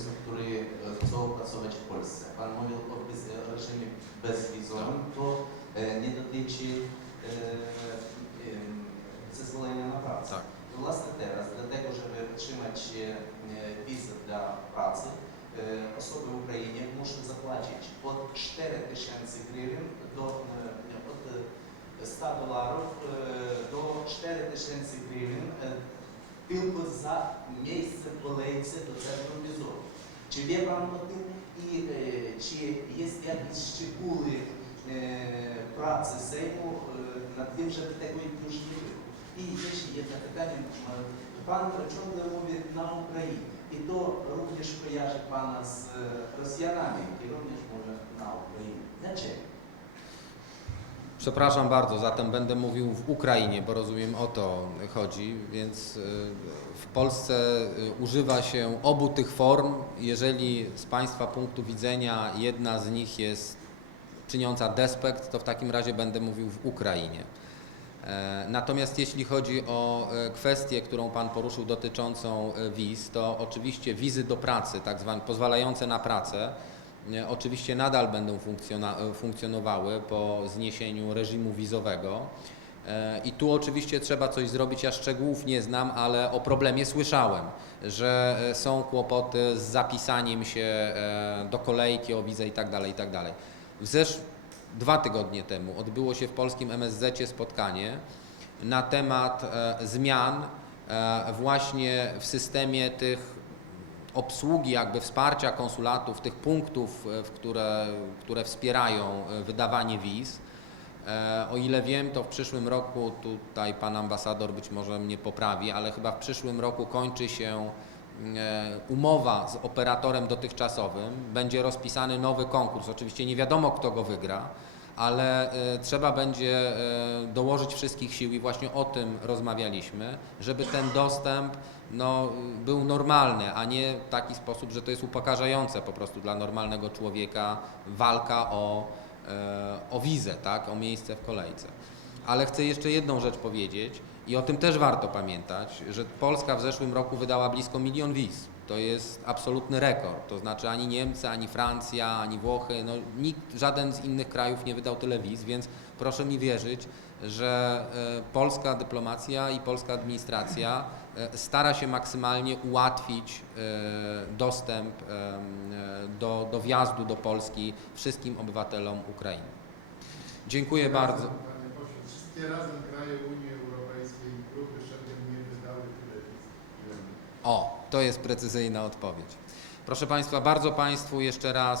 інфраструктури е, цього працювач в Польщі. Pan mówił o reżimie bezwizowym, to nie dotyczy zezwolenia na pracę. Tak. Власне, зараз для того, щоб отримати е, візу для праці, е, особи в Україні можуть заплатити від 4 тисячі гривень до 100 доларів до 4 тисячі гривень тільки за місце полейці до центру візу. Centrum wizowego. Czy wie Pan o tym i e, czy jest jakieś szczegóły e, pracy Sejmu e, nad tym, żeby tego już nie było? I jeszcze jedno pytanie. Pan ciągle mówi na Ukrainie i to również kojarzy Pana z e, Rosjanami, i również może na Ukrainie. Dlaczego? Przepraszam bardzo, zatem będę mówił w Ukrainie, bo rozumiem o to chodzi, więc y, w Polsce y, używa się obu tych form. Jeżeli z Państwa punktu widzenia jedna z nich jest czyniąca despekt, to w takim razie będę mówił w Ukrainie. E, Natomiast jeśli chodzi o e, kwestię, którą Pan poruszył dotyczącą e, wiz, to oczywiście wizy do pracy, tak zwane pozwalające na pracę, oczywiście nadal będą e, funkcjonowały po zniesieniu reżimu wizowego. E, I tu oczywiście trzeba coś zrobić. Ja szczegółów nie znam, ale o problemie słyszałem, że e, są kłopoty z zapisaniem się do kolejki o wizę i tak dalej, i tak zesz- dwa tygodnie temu odbyło się w polskim MSZ spotkanie na temat zmian właśnie w systemie tych obsługi, jakby wsparcia konsulatów, tych punktów, e, które, które wspierają e, wydawanie wiz. E, O ile wiem, to w przyszłym roku, tutaj pan ambasador być może mnie poprawi, ale chyba w przyszłym roku kończy się umowa z operatorem dotychczasowym, będzie rozpisany nowy konkurs. Oczywiście nie wiadomo, kto go wygra, ale e, trzeba będzie e, dołożyć wszystkich sił i właśnie o tym rozmawialiśmy, żeby ten dostęp no, był normalny, a nie w taki sposób, że to jest upokarzające po prostu dla normalnego człowieka walka o, e, o wizę, tak, o miejsce w kolejce. Ale chcę jeszcze jedną rzecz powiedzieć i o tym też warto pamiętać, że Polska w zeszłym roku wydała blisko milion wiz. To jest absolutny rekord. To znaczy ani Niemcy, ani Francja, ani Włochy, no nikt, żaden z innych krajów nie wydał tyle wiz, więc proszę mi wierzyć, że e, polska dyplomacja i polska administracja e, stara się maksymalnie ułatwić e, dostęp do, do wjazdu do Polski wszystkim obywatelom Ukrainy. Dziękuję bardzo. Razem kraje Unii Europejskiej grupy Schengen nie wydały tyle. O, to jest precyzyjna odpowiedź. Proszę Państwa, bardzo Państwu jeszcze raz